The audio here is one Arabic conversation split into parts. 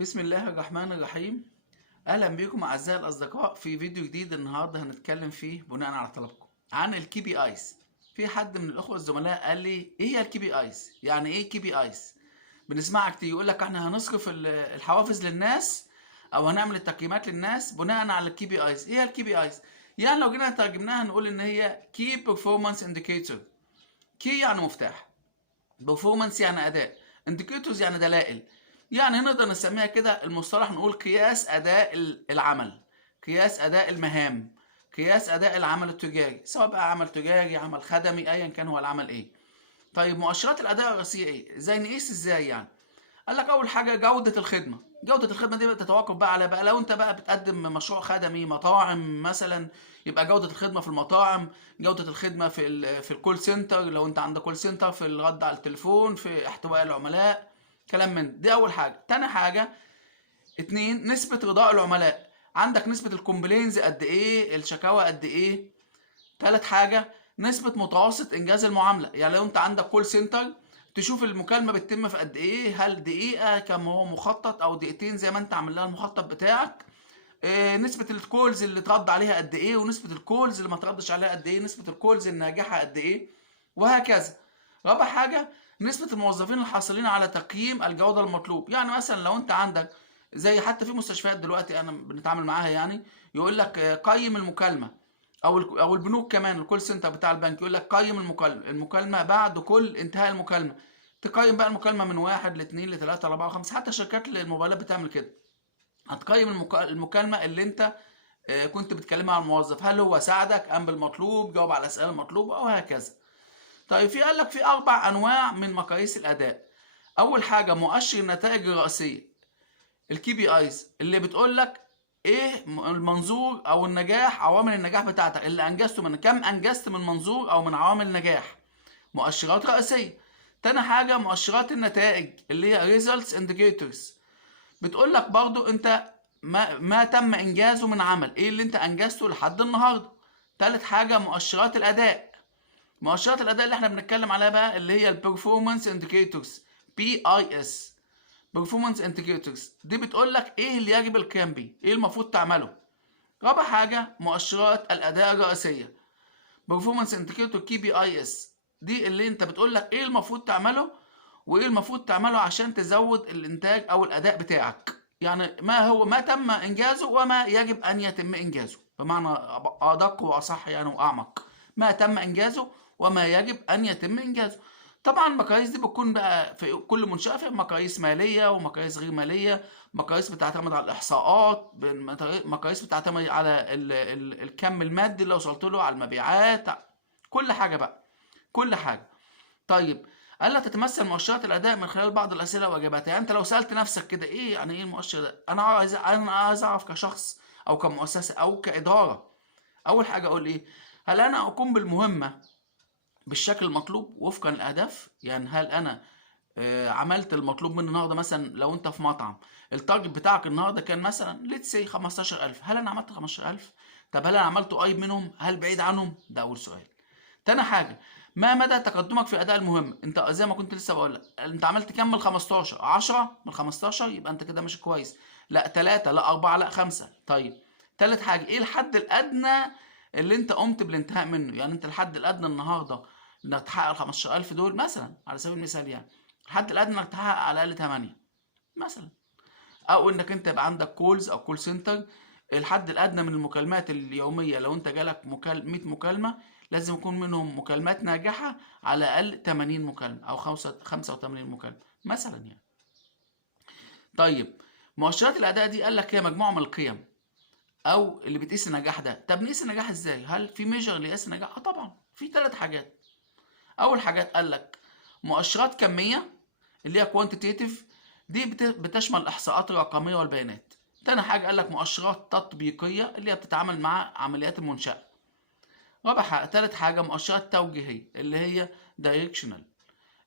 بسم الله الرحمن الرحيم. اهلا بكم اعزائي الاصدقاء في فيديو جديد. النهارده هنتكلم فيه بناء على طلبكم عن الكي بي ايز. في حد من الاخوه الزملاء قال لي ايه هي الكي بي ايز؟ يعني ايه كي بي ايز؟ بنسمعها كتير، يقول لك احنا هنصرف الحوافز للناس او هنعمل التقييمات للناس بناء على الكي بي ايز. ايه هي الكي بي ايز؟ يعني لو جينا ترجمناها نقول ان هي كي بيرفورمانس انديكيتور. كي يعني مفتاح، performance يعني اداء، indicators يعني دلائل. يعني نقدر نسميها كده المصطلح، نقول قياس اداء العمل، قياس اداء المهام، قياس اداء العمل التجاري، سواء بقى عمل تجاري عمل خدمي ايا كان هو العمل ايه. طيب مؤشرات الاداء الرئيسيه ايه؟ ازاي نقيس؟ ازاي يعني؟ قال لك اول حاجه جوده الخدمه. جوده الخدمه دي بتتوقف بقى على بقى لو انت بقى بتقدم مشروع خدمي مطاعم مثلا، يبقى جوده الخدمه في المطاعم، جوده الخدمه في الكول سنتر لو انت عندك كول سنتر، في الرد على التليفون، في احتواء العملاء، كلام من دي. اول حاجه. تاني حاجه، اتنين، نسبه رضاء العملاء. عندك نسبه الكومبلينز قد ايه، الشكاوى قد ايه. تالت حاجة، نسبة متوسط إنجاز المعاملة. يعني لو أنت عندك كول سنتر، تشوف المكالمة بتتم في قد إيه، هل دقيقة كما هو مخطط أو دقيقتين زي ما أنت عامل لها المخطط بتاعك. نسبة الكولز اللي ترد عليها قد إيه، ونسبة الكولز اللي ما تردش عليها قد إيه، نسبة الكولز الناجحة قد إيه، وهكذا. رابع حاجة، نسبة الموظفين الحاصلين على تقييم الجودة المطلوب. يعني مثلا لو أنت عندك زي حتى في مستشفيات دلوقتي أنا بنتعامل معاها، يعني يقول لك قيم المكالمة، او البنوك كمان الكول سنتر بتاع البنك يقول لك قيم المكالمه بعد كل انتهاء المكالمه. تقيم بقى المكالمه من واحد لاثنين لثلاثه لاربعه وخمسه، حتى شركات الموبايلات بتعمل كده. هتقيم المكالمه اللي انت كنت بتكلمها عن الموظف، هل هو ساعدك قام بالمطلوب، جاوب على الاسئله المطلوبه او هكذا. طيب في قال لك في 4 انواع من مقاييس الاداء. اول حاجه مؤشر النتائج الرئيسيه، الكي بي ايز، اللي بتقول لك ايه المنظور او النجاح، عوامل النجاح بتاعتك اللي انجزته، من كم انجزت من منظور او من عوامل النجاح، مؤشرات رئيسيه. تاني حاجه مؤشرات النتائج اللي هي results indicators، بتقول لك برضو انت ما تم انجازه من عمل، ايه اللي انت انجزته لحد النهارده. تالت حاجه مؤشرات الاداء. مؤشرات الاداء اللي احنا بنتكلم عليها بقى اللي هي البرفورمانس انديكيتورز، بي اي اس. performance indicators دي بتقول لك ايه اللي يجب القيام بيه، ايه المفروض تعمله. رابع حاجه مؤشرات الاداء الرئيسيه، performance indicator كي بي اي اس، دي اللي انت بتقول لك ايه المفروض تعمله وايه المفروض تعمله عشان تزود الانتاج او الاداء بتاعك. يعني ما تم انجازه وما يجب ان يتم انجازه، بمعنى ادق واصح يعني واعمق، ما تم انجازه وما يجب ان يتم انجازه. طبعا المقاييس دي بتكون بقى في كل منشأة في مقاييس مالية ومقاييس غير مالية، مقاييس بتعتمد على الإحصاءات، مقاييس بتعتمد على الكم المادي اللي وصلت له، على المبيعات، كل حاجة بقى، كل حاجة. طيب، ألا تتمثل مؤشرات الأداء من خلال بعض الأسئلة وإجاباتها. يعني أنت لو سألت نفسك كده إيه يعني إيه المؤشر ده؟ أنا عايز أعرف كشخص أو كمؤسسة أو كإدارة. أول حاجة أقول إيه؟ هل أنا أقوم بالمهمة بالشكل المطلوب وفقا للاهداف؟ يعني هل انا عملت المطلوب مني النهارده؟ مثلا لو انت في مطعم، التارجت بتاعك النهارده كان مثلا ليتس سي 15000، هل انا عملت 15000؟ طب هل انا عملت قريب منهم؟ هل بعيد عنهم؟ ده اول سؤال. تاني حاجه، ما مدى تقدمك في اداء المهمه؟ انت زي ما كنت لسه بقول لك، انت عملت كام من 15؟ 10 من 15 يبقى انت كده ماشي كويس، لا 3، لا 4، لا 5. طيب، تالت حاجه، ايه الحد الادنى اللي انت قمت بالانتهاء منه؟ يعني انت الحد الادنى النهارده انك تحقق ال 15000 دول مثلا على سبيل المثال، يعني الحد الادنى انك تحقق على الاقل 8 مثلا. او انك انت يبقى عندك كولز او كول سنتر، الحد الادنى من المكالمات اليوميه لو انت جالك 100 مكالمه، لازم يكون منهم مكالمات ناجحه على الاقل 80 مكالمه او 85 مكالمه مثلا يعني. طيب، مؤشرات الاداء دي قال لك هي مجموعه من القيم او اللي بتقيس النجاح ده. طب نقيس النجاح ازاي؟ هل في ميجر لقياس النجاح؟ طبعا في 3 حاجات. اول حاجات قال لك مؤشرات كميه اللي هي كوانتيتيف، دي بتشمل الاحصاءات الرقميه والبيانات. تاني حاجه قال لك مؤشرات تطبيقيه اللي هي بتتعامل مع عمليات المنشاه. رابع حاجه، تالت حاجه مؤشرات توجيهيه اللي هي دايركشنال،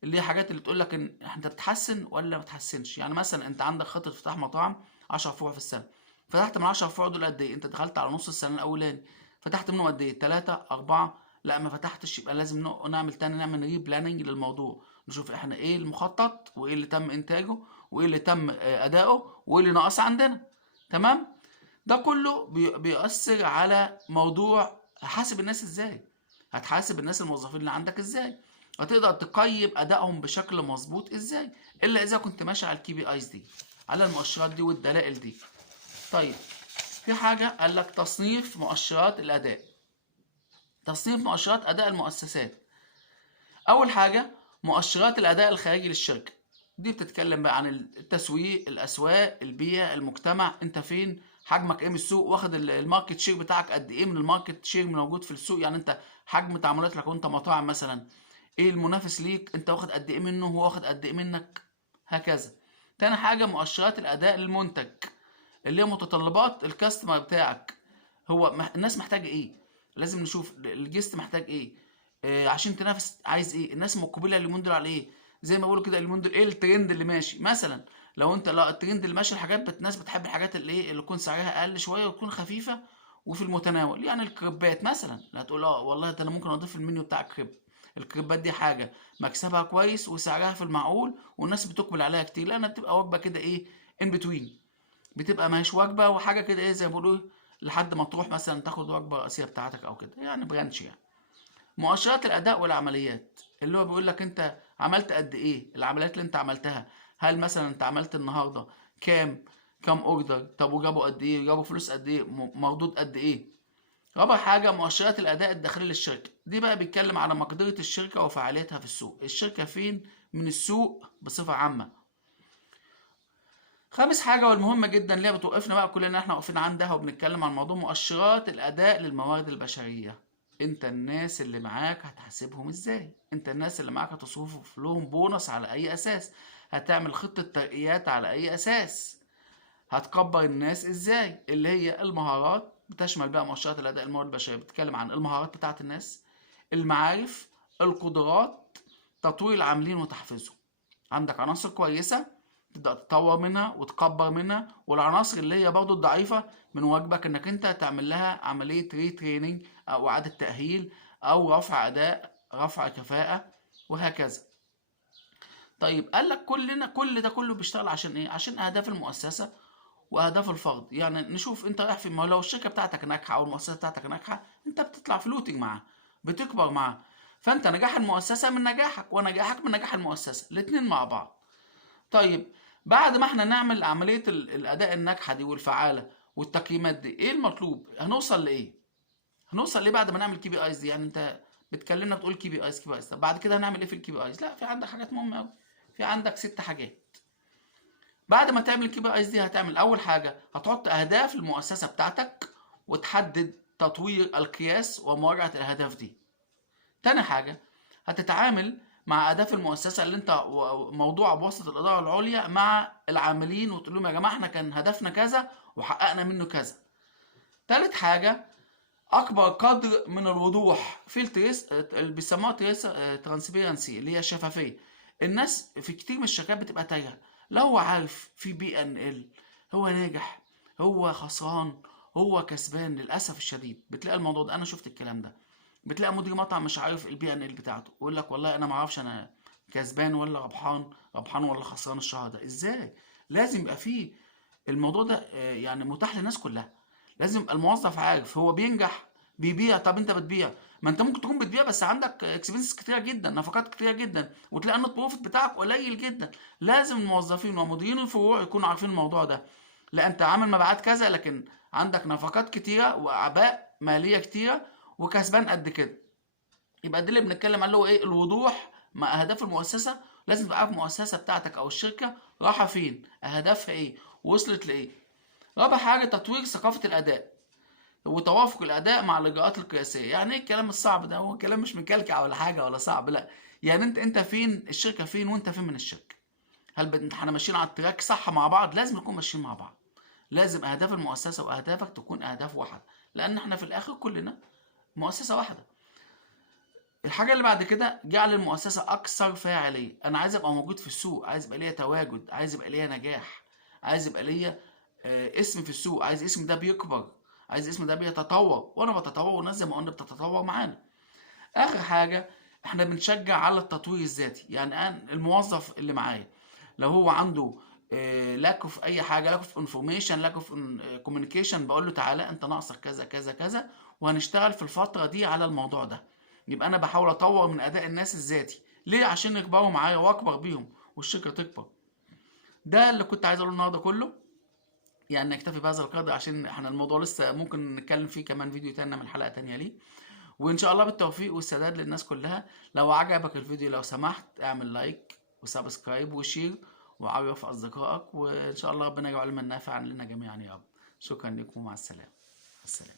اللي هي حاجات اللي تقول لك ان انت بتحسن ولا ما بتحسنش. يعني مثلا انت عندك خطه افتتاح مطاعم 10 فروع في السنه، فتحت من 10 فروع دول قد ايه؟ انت دخلت على نص السنه الاولاني، فتحت منهم قد ايه؟ 3 4؟ لا ما فتحتش، يبقى لازم نعمل تاني، نعمل ري بلاننج للموضوع، نشوف احنا ايه المخطط وايه اللي تم انتاجه وايه اللي تم اداؤه وايه اللي ناقص عندنا. تمام. ده كله بيؤثر على موضوع هحاسب الناس ازاي، هتحاسب الناس الموظفين اللي عندك ازاي، هتقدر تقيم ادائهم بشكل مظبوط ازاي، الا اذا كنت ماشي على الكي بي ايز دي، على المؤشرات دي والدلائل دي. طيب في حاجه قال لك تصنيف مؤشرات الاداء. تصنيف مؤشرات اداء المؤسسات. اول حاجه مؤشرات الاداء الخارجي للشركه، دي بتتكلم بقى عن التسويق، الاسواق، البيئه، المجتمع، انت فين، حجمك ايه من السوق، واخد الماركت شير بتاعك قد ايه من الماركت شير موجود في السوق، يعني انت حجم تعاملاتك وانت مطاعم مثلا، ايه المنافس ليك، انت واخد قد ايه منه، هو واخد قد ايه منك، هكذا. تاني حاجه مؤشرات الاداء للمنتج، اللي هي متطلبات الكاستمر بتاعك، هو الناس محتاجه ايه، لازم نشوف الجست محتاج ايه، عشان تنافس عايز ايه، الناس مقبله اليومين دول على ايه، زي ما بيقولوا كده اليومين دول ايه الترند اللي ماشي مثلا. لو انت لا الترند اللي ماشي الحاجات الناس بتحب الحاجات اللي ايه اللي تكون سعرها اقل شويه وتكون خفيفه وفي المتناول، يعني الكريبات مثلا، لا تقول اه والله ده انا ممكن اضيف المنيو بتاع الكريب. الكريبات دي حاجه مكسبها كويس وسعرها في المعقول والناس بتقبل عليها كتير، لانها بتبقى وجبه كده ايه ان بتوين، بتبقى ماهيش وجبه وحاجه كده ايه زي ما بيقولوا لحد ما تروح مثلا تاخد وجبه رئيسيه بتاعتك او كده، يعني برانش يعني. مؤشرات الاداء والعمليات، اللي هو بيقول لك انت عملت قد ايه، العمليات اللي انت عملتها، هل مثلا انت عملت النهارده كام اوردر، طب وجابوا قد ايه، جابوا فلوس قد ايه، مردود قد ايه. رابع حاجه مؤشرات الاداء الداخلي للشركه، دي بقى بيتكلم على مقدره الشركه وفعاليتها في السوق، الشركه فين من السوق بصفه عامه. خامس حاجة والمهمة جدا اللي هي بتوقفنا بقى كلنا احنا واقفين عندها وبنتكلم عن موضوع مؤشرات الأداء للموارد البشرية. انت الناس اللي معاك هتحاسبهم ازاي؟ انت الناس اللي معاك هتصرف لهم بونص على اي اساس؟ هتعمل خطة ترقيات على اي اساس؟ هتكبر الناس ازاي؟ اللي هي المهارات، بتشمل بقى مؤشرات الأداء الموارد البشرية، بتتكلم عن المهارات بتاعت الناس، المعارف، القدرات، تطوير العاملين وتحفيزهم. عندك عناصر كويسة تبدأ تطور منها وتكبر منها، والعناصر اللي هي برضو الضعيفة من واجبك انك انت تعمل لها عملية ريتريننج او اعادة تأهيل او رفع اداء، رفع كفاءة، وهكذا. طيب قال لك كل ده كله بيشتغل عشان ايه؟ عشان اهداف المؤسسة واهداف الفرد. يعني نشوف انت رايح فين، ما لو الشركة بتاعتك ناجحة او المؤسسة بتاعتك ناجحة انت بتطلع فلوتنج معاها، بتكبر معاها، فانت نجاح المؤسسة من نجاحك ونجاحك من نجاح المؤسسة، الاتنين مع بعض. طيب بعد ما احنا نعمل عملية الأداء الناجحة دي والفعالة والتقييمات دي، ايه المطلوب؟ هنوصل لإيه؟ هنوصل لإيه بعد ما نعمل كي بي ايز دي؟ يعني انت بتكلمنا بتقول كي بي ايز كي بي ايز، طب بعد كده هنعمل ايه في الكي بي ايز؟ لا، في عندك حاجات مهمة أوي. في عندك 6 حاجات. بعد ما تعمل كي بي ايز دي هتعمل أول حاجة هتحط أهداف المؤسسة بتاعتك وتحدد تطوير القياس ومراجعة الأهداف دي. تاني حاجة هتتعامل مع أهداف المؤسسة اللي أنت موضوع بواسطة الإدارة العليا مع العاملين وتقول لهم يا جماعة إحنا كان هدفنا كذا وحققنا منه كذا. تالت حاجة أكبر قدر من الوضوح في التريس اللي بيسموها ترانسبيرنسي، اللي هي الشفافية. الناس في كتير من الشركات بتبقى تايهة، لا هو عارف في بي ان ال، هو ناجح، هو خسران، هو كسبان. للأسف الشديد بتلاقي الموضوع ده، أنا شفت الكلام ده، بتلاقي مدير مطعم مش عارف البي ان ال بتاعته، يقول لك والله انا ما اعرفش انا كسبان ولا ربحان ولا خسران الشهر ده ازاي. لازم يبقى فيه الموضوع ده يعني متاح للناس كلها. لازم يبقى الموظف عارف هو بينجح بيبيع، طب انت بتبيع، ما انت ممكن تكون بتبيع بس عندك اكسبنسز كتيره جدا، نفقات كتيره جدا، وتلاقي النت بروفيت بتاعك قليل جدا. لازم الموظفين ومديرين الفروع يكونوا عارفين الموضوع ده. لا انت عامل مبيعات كذا لكن عندك نفقات كتيره واعباء ماليه كتيره وكسبان قد كده. يبقى ده اللي بنتكلم عليه، هو ايه الوضوح مع اهداف المؤسسه. لازم تبقى عارف المؤسسه بتاعتك او الشركه رايحه فين، اهدافها ايه، وصلت لايه. رابع حاجه تطوير ثقافه الاداء وتوافق الاداء مع الاجراءات القياسيه. يعني ايه الكلام الصعب ده؟ هو كلام مش مكلكع ولا حاجه ولا صعب، لا. يعني انت فين، الشركه فين وانت فين من الشركه. هل احنا ماشيين على التراك صح مع بعض؟ لازم نكون ماشيين مع بعض. لازم اهداف المؤسسه واهدافك تكون اهداف واحده، لان احنا في الاخر كلنا مؤسسه واحده. الحاجة اللي بعد كده جعل المؤسسة أكثر فاعلية. أنا عايز أبقى موجود في السوق، عايز يبقى ليا تواجد، عايز يبقى ليا نجاح، عايز يبقى ليا اسم في السوق، عايز اسم ده بيكبر، عايز اسم ده بيتطور، وأنا بتطور والناس زي ما قلنا بتتطور معانا. آخر حاجة احنا بنشجع على التطوير الذاتي. يعني أنا الموظف اللي معايا لو هو عنده لاك في اي حاجه، لاك في انفورميشن، لاك في كوميونيكيشن، بقول له تعالى انت ناقصك كذا كذا كذا، وهنشتغل في الفتره دي على الموضوع ده. يبقى انا بحاول اطور من اداء الناس الذاتي. ليه؟ عشان يكبروا معايا واكبر بيهم والشركه تكبر. ده اللي كنت عايز اقوله النهارده كله. يعني نكتفي بهذا القدر عشان احنا الموضوع لسه ممكن نتكلم فيه كمان فيديو تاني من حلقه تانيه ليه. وان شاء الله بالتوفيق والسداد للناس كلها. لو عجبك الفيديو لو سمحت اعمل لايك وسبسكرايب وشير وعرف اصدقائك، وان شاء الله ربنا يجعل علما نافعا لنا جميعا يا رب. شكرا لكم ومع السلامه. السلام.